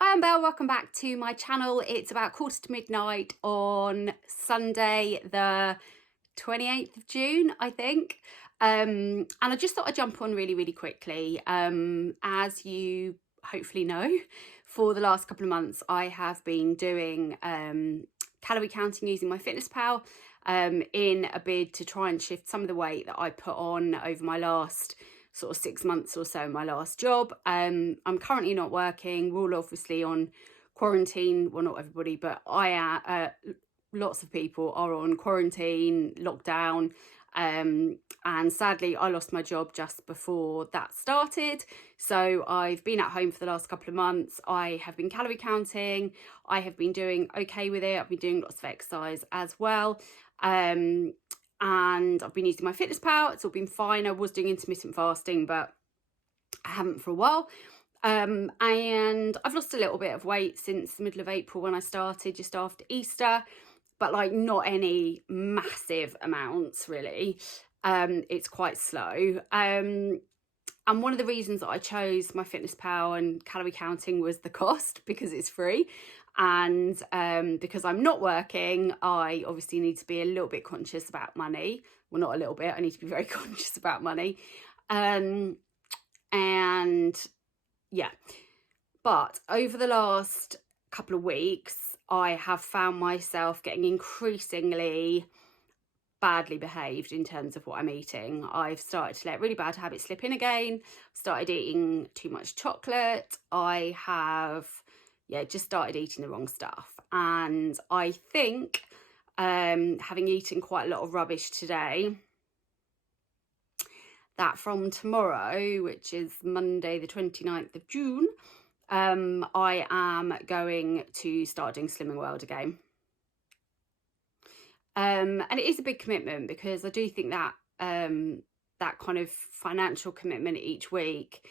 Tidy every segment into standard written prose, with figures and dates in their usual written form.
Hi, I'm Belle. Welcome back to my channel. It's about 1:45 on Sunday, the 28th of June, I think. And I just thought I'd jump on really quickly. As you hopefully know, for the last couple of months, I have been doing calorie counting using my Fitness Pal in a bid to try and shift some of the weight that I put on over my last sort of 6 months or so, my last job. I'm currently not working. We're all obviously on quarantine. Well, not everybody, but lots of people are on quarantine, lockdown. And sadly, I lost my job just before that started. So I've been at home for the last couple of months. I have been calorie counting. I have been doing okay with it. I've been doing lots of exercise as well. And I've been using my Fitness Pal. It's all been fine. I was doing intermittent fasting, but I haven't for a while. And I've lost a little bit of weight since the middle of April when I started, just after Easter, but like not any massive amounts really. It's quite slow. And one of the reasons that I chose my Fitness Pal and calorie counting was the cost, because it's free. And because I'm not working, I obviously need to be a little bit conscious about money. Well, not a little bit, I need to be very conscious about money. And yeah, but over the last couple of weeks, I have found myself getting increasingly badly behaved in terms of what I'm eating. I've started to let really bad habits slip in again. Started eating too much chocolate. I have just started eating the wrong stuff. And I think having eaten quite a lot of rubbish today, that from tomorrow, which is Monday the 29th of June, I am going to start doing Slimming World again. And it is a big commitment, because I do think that that kind of financial commitment each week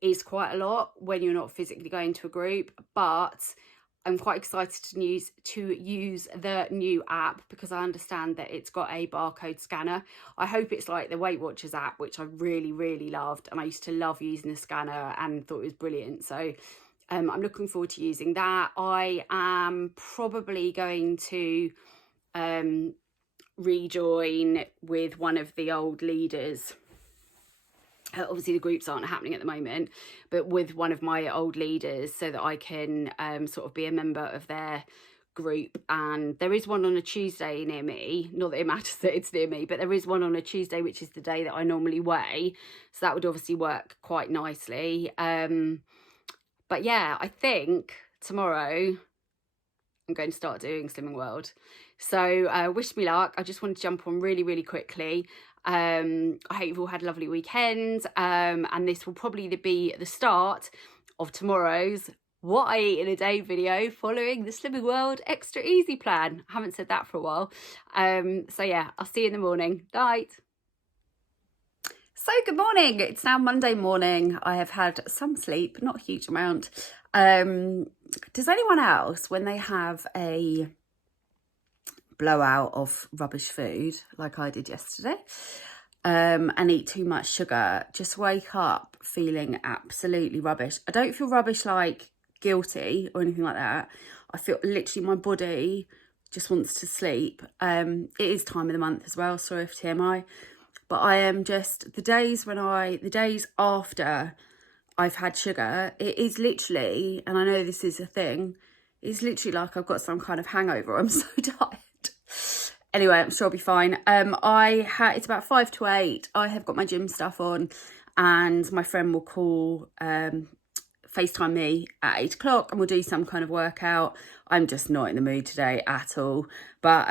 is quite a lot when you're not physically going to a group. But I'm quite excited to use the new app, because I understand that it's got a barcode scanner. I hope it's like the Weight Watchers app, which I really loved, and I used to love using the scanner and thought it was brilliant. So I'm looking forward to using that. I am probably going to rejoin with one of the old leaders. Obviously the groups aren't happening at the moment, but with one of my old leaders, so that I can sort of be a member of their group. And there is one on a Tuesday near me, not that it matters that it's near me, but there is one on a Tuesday, which is the day that I normally weigh, so that would obviously work quite nicely. But yeah, I think tomorrow I'm going to start doing Slimming World. So wish me luck. I just wanted to jump on really quickly. I hope you've all had a lovely weekend. And this will probably be the start of tomorrow's What I Eat in a Day video, following the Slimming World Extra Easy plan. I haven't said that for a while. So yeah, I'll see you in the morning. Night. So good morning. It's now Monday morning. I have had some sleep, not a huge amount. Does anyone else, when they have a blowout of rubbish food like I did yesterday, and eat too much sugar, just wake up feeling absolutely rubbish? I don't feel rubbish like guilty or anything like that. I feel literally my body just wants to sleep. It is time of the month as well, sorry for TMI. But I am just, the days after I've had sugar, it is literally, and I know this is a thing, it's literally like I've got some kind of hangover. I'm so tired. Anyway, I'm sure I'll be fine. It's about 5 to 8. I have got my gym stuff on, and my friend will call, FaceTime me at 8 o'clock, and we'll do some kind of workout. I'm just not in the mood today at all. But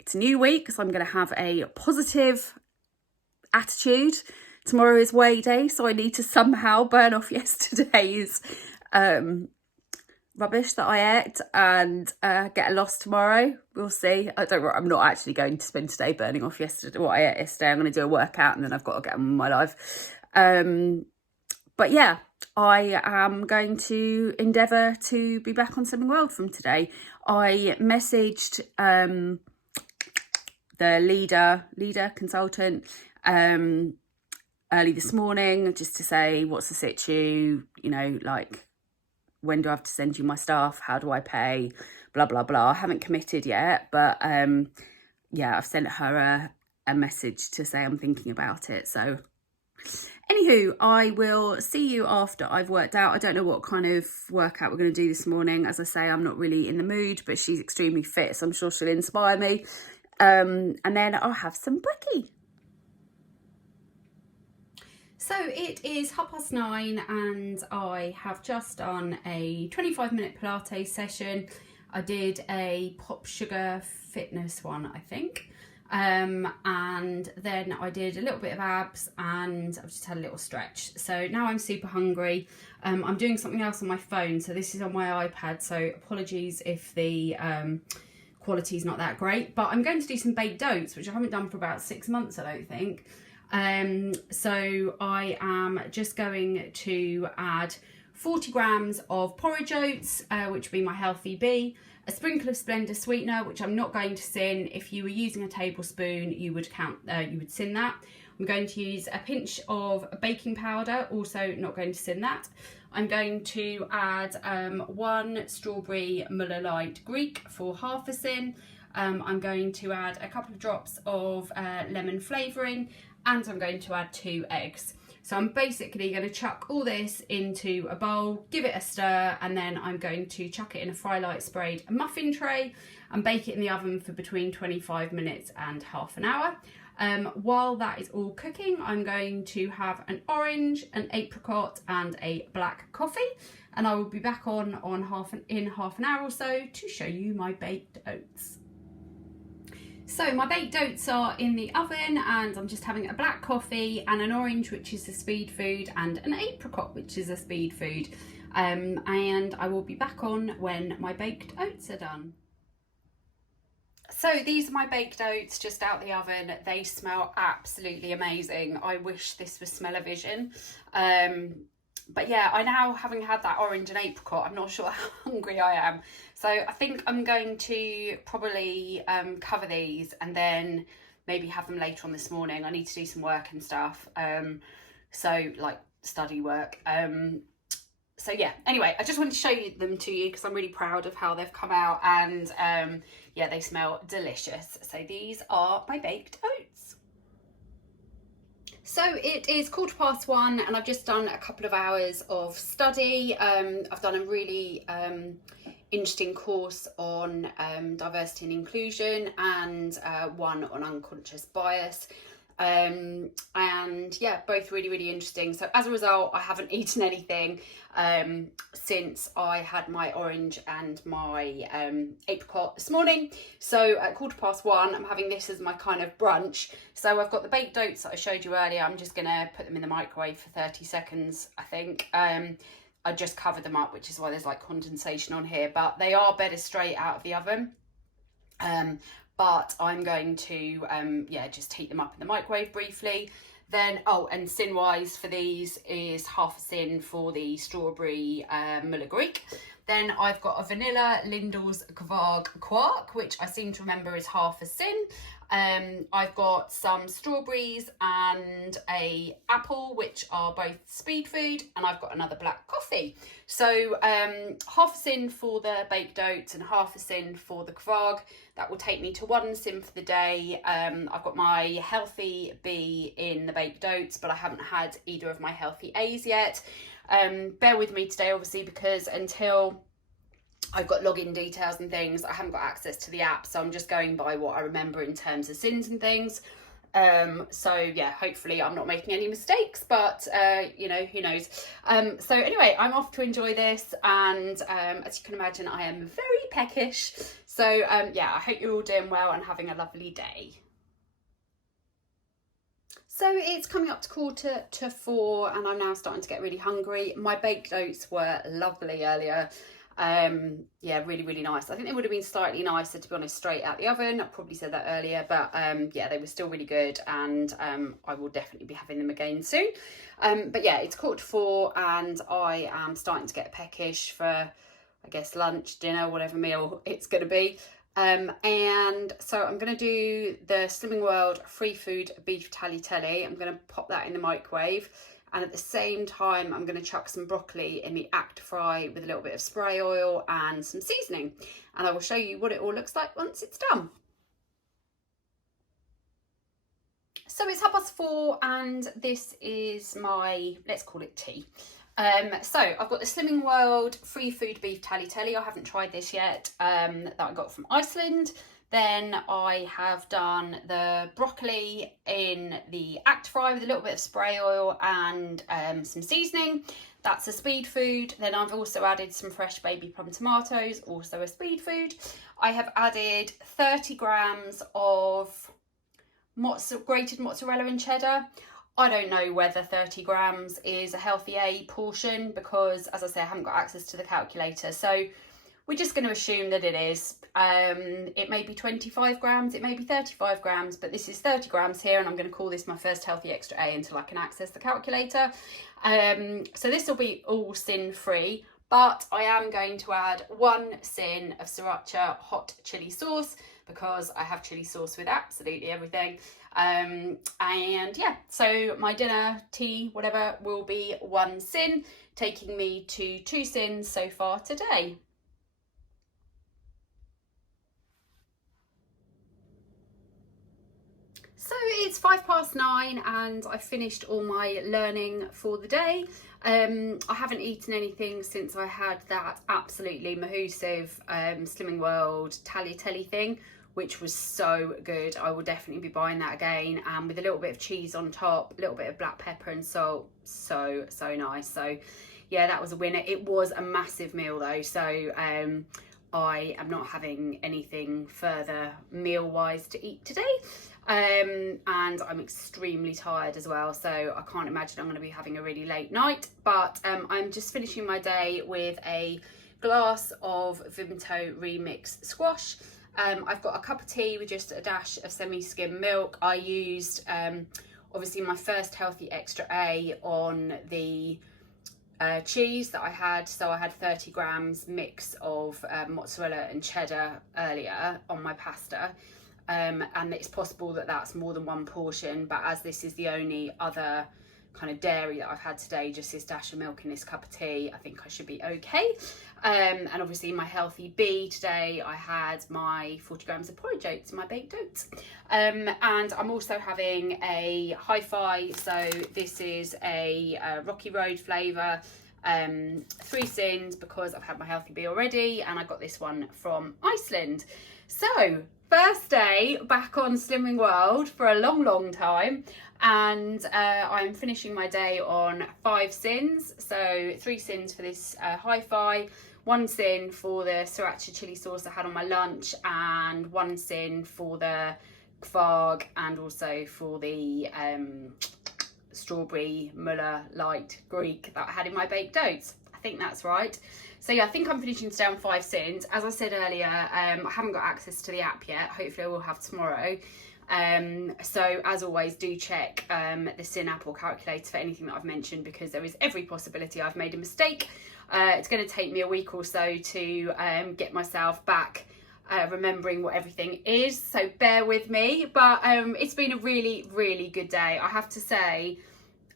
it's a new week, so I'm going to have a positive attitude. Tomorrow is weigh day, so I need to somehow burn off yesterday's rubbish that I ate and get a loss tomorrow. We'll see. I'm not actually going to spend today burning off what I ate yesterday. I'm going to do a workout, and then I've got to get on with my life. But yeah, I am going to endeavour to be back on Slimming World from today. I messaged the leader consultant early this morning, just to say, what's the situ, like when do I have to send you my stuff? How do I pay? Blah, blah, blah. I haven't committed yet, but yeah, I've sent her a message to say I'm thinking about it. So anywho, I will see you after I've worked out. I don't know what kind of workout we're going to do this morning. As I say, I'm not really in the mood, but she's extremely fit, so I'm sure she'll inspire me. And then I'll have some brekkie. So it is 9:30 and I have just done a 25-minute Pilates session. I did a pop sugar fitness one, I think. And then I did a little bit of abs and I've just had a little stretch. So now I'm super hungry. I'm doing something else on my phone. So this is on my iPad. So apologies if the quality is not that great, but I'm going to do some baked oats, which I haven't done for about 6 months, I don't think. So I am just going to add 40 grams of porridge oats, which will be my healthy B, a sprinkle of Splendor sweetener, which I'm not going to sin. If you were using a tablespoon, you would sin that. I'm going to use a pinch of baking powder, also not going to sin that. I'm going to add 1 strawberry Muller Light Greek for half a sin. I'm going to add a couple of drops of lemon flavouring, and I'm going to add 2 eggs. So I'm basically going to chuck all this into a bowl, give it a stir, and then I'm going to chuck it in a Fry Light sprayed muffin tray and bake it in the oven for between 25 minutes and half an hour. While that is all cooking, I'm going to have an orange, an apricot and a black coffee, and I will be back on in half an hour or so to show you my baked oats. So my baked oats are in the oven and I'm just having a black coffee and an orange, which is a speed food, and an apricot, which is a speed food. And I will be back on when my baked oats are done. So these are my baked oats just out the oven. They smell absolutely amazing. I wish this was smell-o-vision. But yeah, I now, having had that orange and apricot, I'm not sure how hungry I am. So I think I'm going to probably cover these and then maybe have them later on this morning. I need to do some work and stuff. So like study work. So yeah, anyway, I just wanted to show them to you because I'm really proud of how they've come out, and yeah, they smell delicious. So these are my baked oats. So it is 1:15 and I've just done a couple of hours of study. I've done a really interesting course on diversity and inclusion, and one on unconscious bias. And yeah, both really interesting. So as a result, I haven't eaten anything since I had my orange and my apricot this morning. So at 1:15 I'm having this as my kind of brunch. So I've got the baked oats that I showed you earlier. I'm just gonna put them in the microwave for 30 seconds, I think. I just covered them up, which is why there's like condensation on here, but they are better straight out of the oven. But I'm going to, yeah, just heat them up in the microwave briefly. Then, oh, and sin wise for these is half a sin for the strawberry Muller Greek. Then I've got a vanilla Lindel's Kvarg quark, which I seem to remember is half a sin. I've got some strawberries and a apple, which are both speed food, and I've got another black coffee. So half a sin for the baked oats and half a sin for the kvarg. That will take me to 1 sin for the day. I've got my healthy B in the baked oats, but I haven't had either of my healthy A's yet. Bear with me today, obviously, because until I've got login details and things, I haven't got access to the app, so I'm just going by what I remember in terms of sins and things. So yeah, hopefully I'm not making any mistakes, but you know, who knows. So anyway, I'm off to enjoy this, and as you can imagine, I am very peckish. So yeah, I hope you're all doing well and having a lovely day. So it's coming up to 3:45 and I'm now starting to get really hungry. My baked oats were lovely earlier. Yeah, really nice. I think they would have been slightly nicer, to be honest, straight out the oven. I probably said that earlier, but yeah, they were still really good, and I will definitely be having them again soon. But yeah, it's 4:45 and I am starting to get peckish for, I guess, lunch, dinner, whatever meal it's going to be. And so I'm going to do the Slimming World free food beef tagliatelle. I'm going to pop that in the microwave, And at the same time, I'm going to chuck some broccoli in the act fry with a little bit of spray oil and some seasoning. And I will show you what it all looks like once it's done. So it's 4:30 and this is my, let's call it tea. So I've got the Slimming World Free Food Beef Tagliatelle. I haven't tried this yet, that I got from Iceland. Then I have done the broccoli in the act fry with a little bit of spray oil and some seasoning. That's a speed food. Then I've also added some fresh baby plum tomatoes, also a speed food. I have added 30 grams of grated mozzarella and cheddar. I don't know whether 30 grams is a healthy A portion because, as I say, I haven't got access to the calculator. So we're just going to assume that it is. It may be 25 grams, it may be 35 grams, but this is 30 grams here, and I'm going to call this my first healthy extra A until I can access the calculator. So this will be all sin-free, but I am going to add 1 sin of sriracha hot chili sauce because I have chili sauce with absolutely everything. And yeah, so my dinner, tea, whatever, will be 1 sin, taking me to 2 sins so far today. So it's 9:05 and I've finished all my learning for the day. I haven't eaten anything since I had that absolutely massive Slimming World tagliatelle thing, which was so good. I will definitely be buying that again, and with a little bit of cheese on top, a little bit of black pepper and salt. So nice. So yeah, that was a winner. It was a massive meal though, so I am not having anything further meal wise to eat today. And I'm extremely tired as well, so I can't imagine I'm going to be having a really late night, but I'm just finishing my day with a glass of Vimto Remix squash. I've got a cup of tea with just a dash of semi-skim milk. I used obviously my first healthy extra A on the cheese that I had, so I had 30 grams mix of mozzarella and cheddar earlier on my pasta. And it's possible that that's more than 1 portion, but as this is the only other kind of dairy that I've had today, just this dash of milk in this cup of tea, I think I should be okay. And obviously my healthy B today, I had my 40 grams of porridge oats, my baked oats. And I'm also having a hi-fi, so this is a Rocky Road flavour, 3 sins because I've had my healthy B already, and I got this one from Iceland. So first day back on Slimming World for a long time, and I'm finishing my day on 5 sins. So 3 sins for this hi-fi, 1 sin for the sriracha chili sauce I had on my lunch, and 1 sin for the kvarg, and also for the strawberry Muller light Greek that I had in my baked oats. I think that's right. So yeah, I think I'm finishing today on 5 sins. As I said earlier, I haven't got access to the app yet. Hopefully I will have tomorrow. So as always, do check the sin app or calculator for anything that I've mentioned, because there is every possibility I've made a mistake. It's going to take me a week or so to get myself back remembering what everything is, so bear with me. But it's been a really good day. I have to say,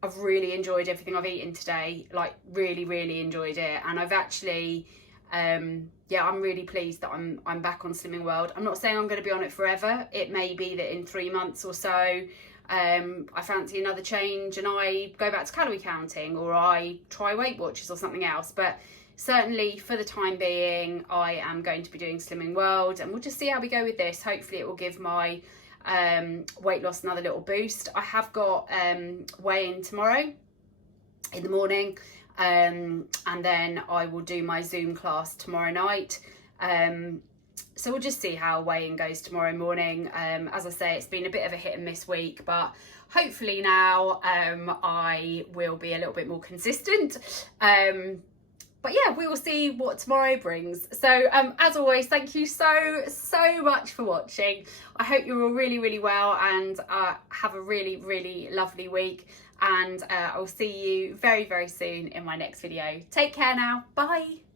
I've really enjoyed everything I've eaten today, like really enjoyed it. And I've actually, yeah, I'm really pleased that I'm back on Slimming World. I'm not saying I'm going to be on it forever. It may be that in 3 months or so, I fancy another change and I go back to calorie counting, or I try Weight Watchers or something else. But certainly for the time being, I am going to be doing Slimming World, and we'll just see how we go with this. Hopefully it will give my weight loss another little boost. I have got weigh-in tomorrow in the morning, and then I will do my Zoom class tomorrow night. So we'll just see how weigh-in goes tomorrow morning. As I say, it's been a bit of a hit and miss week, but hopefully now I will be a little bit more consistent. But yeah, we will see what tomorrow brings. So as always, thank you so much for watching. I hope you're all really well, and have a really lovely week. And I'll see you very soon in my next video. Take care now. Bye.